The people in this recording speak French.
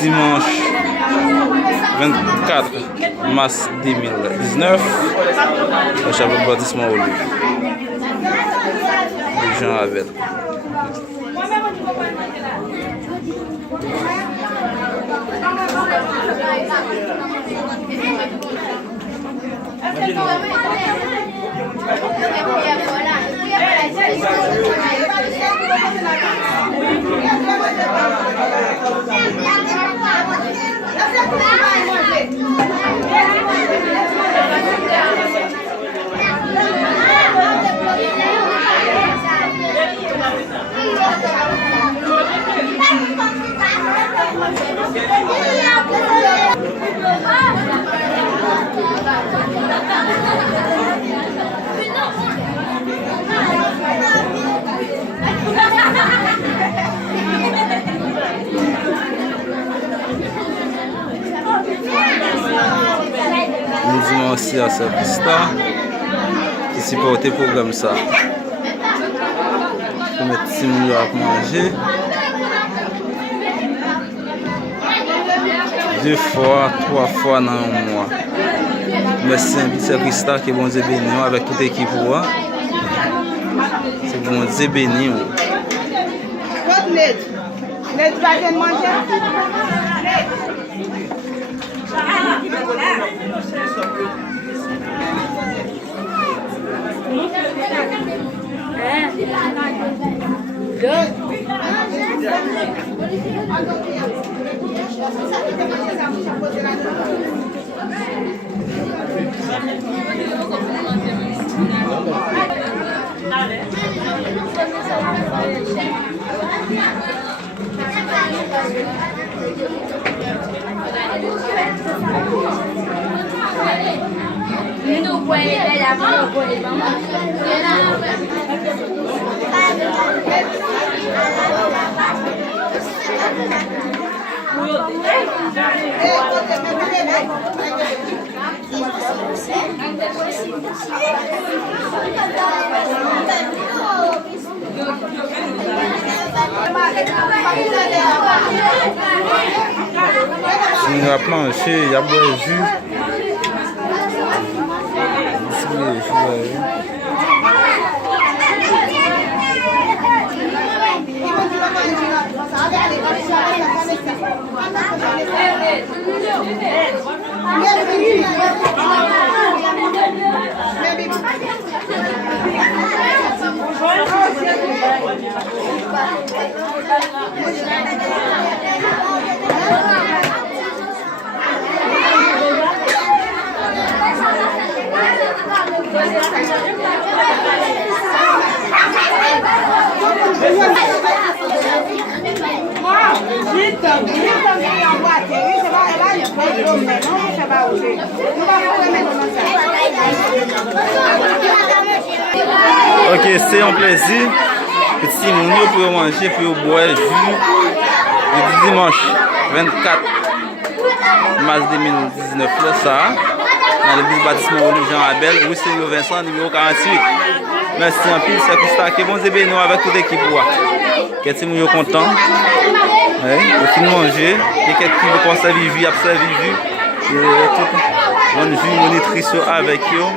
Dimanche 24 mars 2019, au chapitre bâtiment au lieu. Jean-Rabel. Nous disons aussi à ce Christie qui supporte le programme ça. Pour mettre timoun à manger. 2 fois, 3 fois dans un mois. Merci à Christie qui est bon Dieu béni avec toute l'équipe. C'est bon Dieu béni. Si on a planché, il y a beau jus. Ok, c'est un plaisir. Petit moun pour manger, pour boire jus. Le dimanche 24 mars 2019, là, ça, dans le bâtiment au Jean-Rabel, rue Seigneur Vincent, numéro 48. Merci en pile, c'est Christie qui est bon Dieu béni avec toute l'équipe. Qu'est-ce que vous êtes content? Au fin de manger, et quelqu'un qui veut penser à vivre, à vivre, et tout, bonne vie, nutrition avec eux.